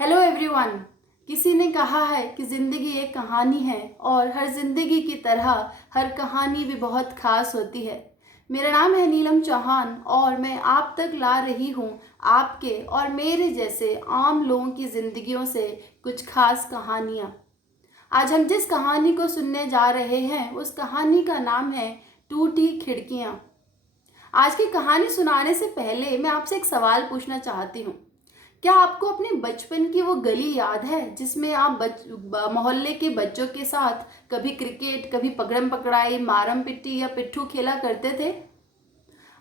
Hello everyone. किसी ने कहा है कि ज़िंदगी एक कहानी है और हर ज़िंदगी की तरह हर कहानी भी बहुत ख़ास होती है। मेरा नाम है नीलम चौहान और मैं आप तक ला रही हूँ आपके और मेरे जैसे आम लोगों की ज़िंदगियों से कुछ ख़ास कहानियाँ। आज हम जिस कहानी को सुनने जा रहे हैं उस कहानी का नाम है टूटी खिड़कियाँ। आज की कहानी सुनाने से पहले मैं आपसे एक सवाल पूछना चाहती हूँ। क्या आपको अपने बचपन की वो गली याद है जिसमें आप मोहल्ले के बच्चों के साथ कभी क्रिकेट, कभी पकड़म पकड़ाई, मारम पिट्टी या पिट्ठू खेला करते थे?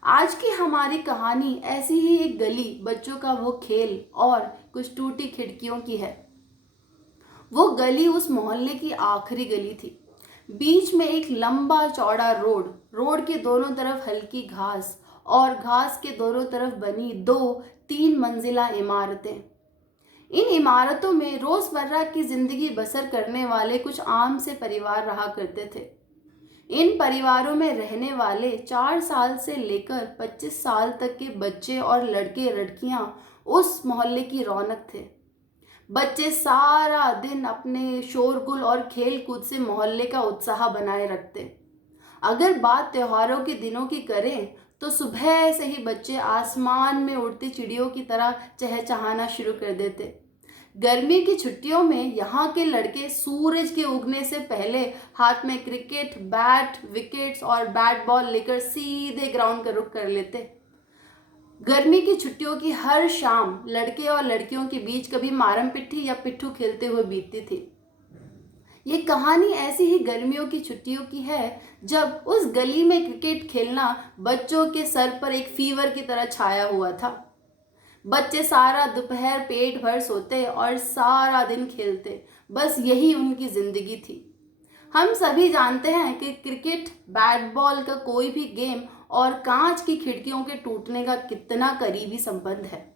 आज की हमारी कहानी ऐसी ही एक गली, बच्चों का वो खेल और कुछ टूटी खिड़कियों की है। वो गली उस मोहल्ले की आखिरी गली थी। बीच में एक लंबा चौड़ा रोड के दोनों तरफ हल्की घास और घास के दोनों तरफ बनी दो 3 मंजिला इमारतें। इन इमारतों में रोजमर्रा की जिंदगी बसर करने वाले कुछ आम से परिवार रहा करते थे। इन परिवारों में रहने वाले 4 साल से लेकर 25 साल तक के बच्चे और लड़के लड़कियां उस मोहल्ले की रौनक थे। बच्चे सारा दिन अपने शोरगुल और खेल कूद से मोहल्ले का उत्साह बनाए रखते। अगर बात त्योहारों के दिनों की करें तो सुबह से ही बच्चे आसमान में उड़ती चिड़ियों की तरह चहचहाना शुरू कर देते। गर्मी की छुट्टियों में यहाँ के लड़के सूरज के उगने से पहले हाथ में क्रिकेट बैट, विकेट्स और बैट बॉल लेकर सीधे ग्राउंड का रुख कर लेते। गर्मी की छुट्टियों की हर शाम लड़के और लड़कियों के बीच कभी मारम पिट्ठी या पिट्ठू खेलते हुए बीतती थी। ये कहानी ऐसी ही गर्मियों की छुट्टियों की है जब उस गली में क्रिकेट खेलना बच्चों के सर पर एक फीवर की तरह छाया हुआ था। बच्चे सारा दोपहर पेट भर सोते और सारा दिन खेलते, बस यही उनकी जिंदगी थी। हम सभी जानते हैं कि क्रिकेट, बैट बॉल का कोई भी गेम और कांच की खिड़कियों के टूटने का कितना करीबी संबंध है।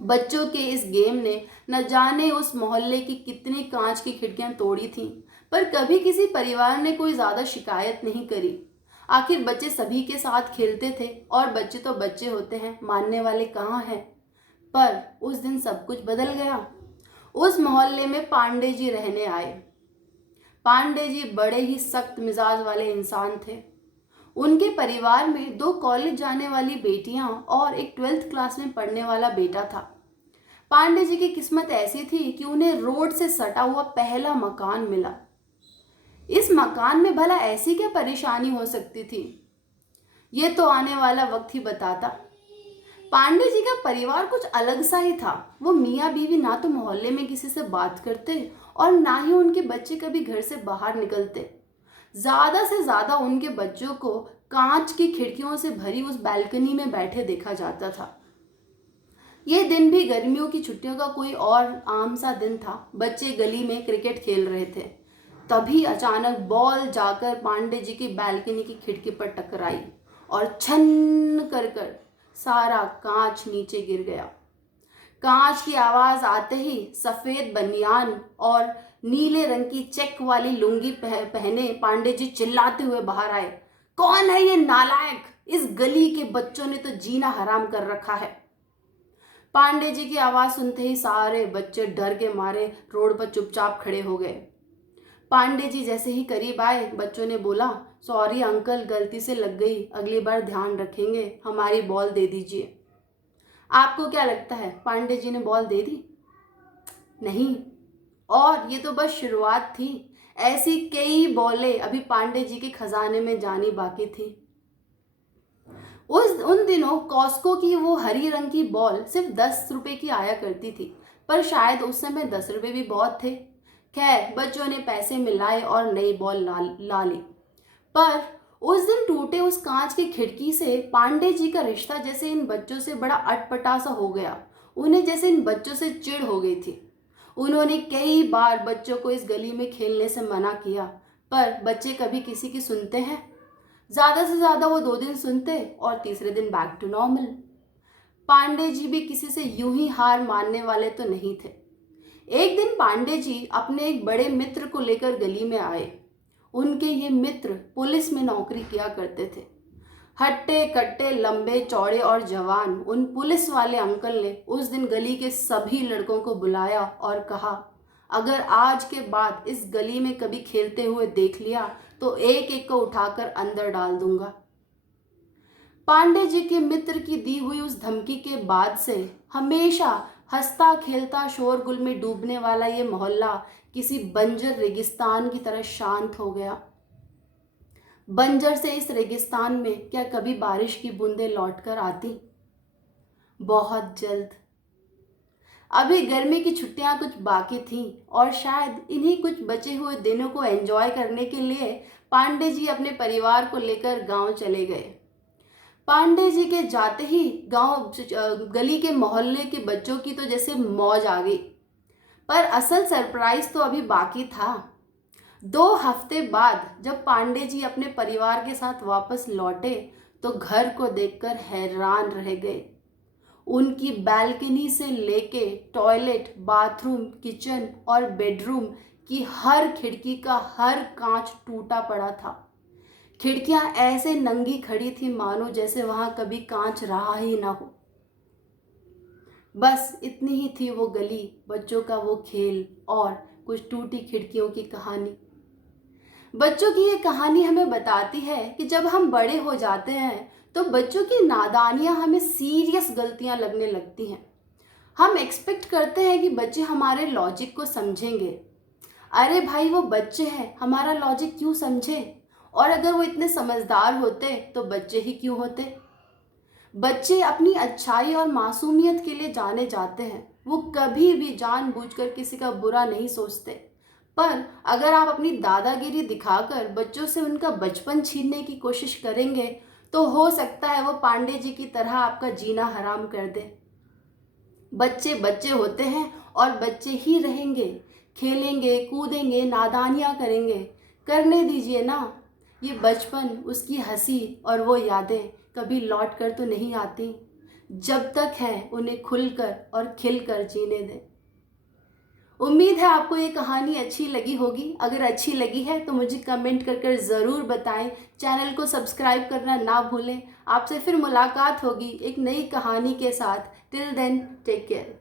बच्चों के इस गेम ने न जाने उस मोहल्ले की कितनी कांच की खिड़कियां तोड़ी थीं, पर कभी किसी परिवार ने कोई ज्यादा शिकायत नहीं करी। आखिर बच्चे सभी के साथ खेलते थे और बच्चे तो बच्चे होते हैं, मानने वाले कहाँ हैं। पर उस दिन सब कुछ बदल गया। उस मोहल्ले में पांडे जी रहने आए। पांडे जी बड़े ही सख्त मिजाज वाले इंसान थे। उनके परिवार में 2 कॉलेज जाने वाली बेटियां और एक 12th क्लास में पढ़ने वाला बेटा था। पांडे जी की किस्मत ऐसी थी कि उन्हें रोड से सटा हुआ पहला मकान मिला। इस मकान में भला ऐसी क्या परेशानी हो सकती थी, ये तो आने वाला वक्त ही बताता। पांडे जी का परिवार कुछ अलग सा ही था। वो मियाँ बीवी ना तो मोहल्ले में किसी से बात करते और ना ही उनके बच्चे कभी घर से बाहर निकलते। ज्यादा से ज्यादा उनके बच्चों को कांच की खिड़कियों से भरी उस बालकनी में बैठे देखा जाता था। ये दिन भी गर्मियों की छुट्टियों का कोई और आम सा दिन था। बच्चे गली में क्रिकेट खेल रहे थे। तभी अचानक बॉल जाकर पांडे जी की बालकनी की खिड़की पर टकराई और छन कर सारा कांच नीचे गिर गया। कांच की आवाज आते ही सफेद बनियान और नीले रंग की चेक वाली लुंगी पहने पांडे जी चिल्लाते हुए बाहर आए। कौन है ये नालायक? इस गली के बच्चों ने तो जीना हराम कर रखा है। पांडे जी की आवाज सुनते ही सारे बच्चे डर के मारे रोड पर चुपचाप खड़े हो गए। पांडे जी जैसे ही करीब आए, बच्चों ने बोला, सॉरी अंकल, गलती से लग गई, अगली बार ध्यान रखेंगे, हमारी बॉल दे दीजिए। आपको क्या लगता है पांडे जी ने बॉल दे दी? नहीं। और ये तो बस शुरुआत थी। ऐसी कई बॉलें अभी पांडे जी के खजाने में जानी बाकी थी। उन दिनों कॉस्को की वो हरी रंग की बॉल सिर्फ 10 रुपए की आया करती थी, पर शायद उस समय 10 रुपए भी बहुत थे। खैर, बच्चों ने पैसे मिलाए और नई बॉल ला ली। पर उस दिन टूटे उस कांच की खिड़की से पांडे जी का रिश्ता जैसे इन बच्चों से बड़ा अटपटा सा हो गया। उन्हें जैसे इन बच्चों से चिढ़ हो गई थी। उन्होंने कई बार बच्चों को इस गली में खेलने से मना किया, पर बच्चे कभी किसी की सुनते हैं? ज्यादा से ज्यादा वो 2 दिन सुनते और तीसरे दिन back to normal. Pandey ji भी किसी से यूं ही हार मानने वाले तो नहीं थे। एक दिन पांडे जी अपने एक बड़े मित्र को लेकर गली में आए। उनके ये मित्र पुलिस में नौकरी किया करते थे। हट्टे कट्टे लंबे चौड़े और जवान उन पुलिस वाले अंकल ने उस दिन गली के सभी लड़कों को बुलाया और कहा, अगर आज के बाद इस गली में कभी खेलते हुए देख लिया तो एक एक को उठाकर अंदर डाल दूंगा। पांडे जी के मित्र की दी हुई उस धमकी के बाद से हमेशा हंसता खेलता शोरगुल में डूबने वाला ये मोहल्ला किसी बंजर रेगिस्तान की तरह शांत हो गया। बंजर से इस रेगिस्तान में क्या कभी बारिश की बूंदें लौटकर आती? बहुत जल्द। अभी गर्मी की छुट्टियां कुछ बाकी थीं और शायद इन्हीं कुछ बचे हुए दिनों को एंजॉय करने के लिए पांडे जी अपने परिवार को लेकर गांव चले गए। पांडे जी के जाते ही गांव गली के मोहल्ले के बच्चों की तो जैसे मौज आ गई। पर असल सरप्राइज तो अभी बाकी था। 2 हफ्ते बाद जब पांडे जी अपने परिवार के साथ वापस लौटे तो घर को देखकर हैरान रह गए। उनकी बालकनी से लेके टॉयलेट, बाथरूम, किचन और बेडरूम की हर खिड़की का हर कांच टूटा पड़ा था। खिड़कियां ऐसे नंगी खड़ी थी मानो जैसे वहां कभी कांच रहा ही ना हो। बस इतनी ही थी वो गली, बच्चों का वो खेल और कुछ टूटी खिड़कियों की कहानी। बच्चों की ये कहानी हमें बताती है कि जब हम बड़े हो जाते हैं तो बच्चों की नादानियां हमें सीरियस गलतियां लगने लगती हैं। हम एक्सपेक्ट करते हैं कि बच्चे हमारे लॉजिक को समझेंगे। अरे भाई, वो बच्चे हैं, हमारा लॉजिक क्यों समझे? और अगर वो इतने समझदार होते तो बच्चे ही क्यों होते? बच्चे अपनी अच्छाई और मासूमियत के लिए जाने जाते हैं। वो कभी भी जानबूझकर किसी का बुरा नहीं सोचते। पर अगर आप अपनी दादागिरी दिखाकर बच्चों से उनका बचपन छीनने की कोशिश करेंगे तो हो सकता है वो पांडे जी की तरह आपका जीना हराम कर दे। बच्चे बच्चे होते हैं और बच्चे ही रहेंगे। खेलेंगे, कूदेंगे, नादानियाँ करेंगे। करने दीजिए ना। ये बचपन, उसकी हंसी और वो यादें कभी लौट कर तो नहीं आती। जब तक है उन्हें खुलकर और खिलकर जीने दें। उम्मीद है आपको ये कहानी अच्छी लगी होगी। अगर अच्छी लगी है तो मुझे कमेंट कर ज़रूर बताएं। चैनल को सब्सक्राइब करना ना भूलें। आपसे फिर मुलाकात होगी एक नई कहानी के साथ। Till then, take care.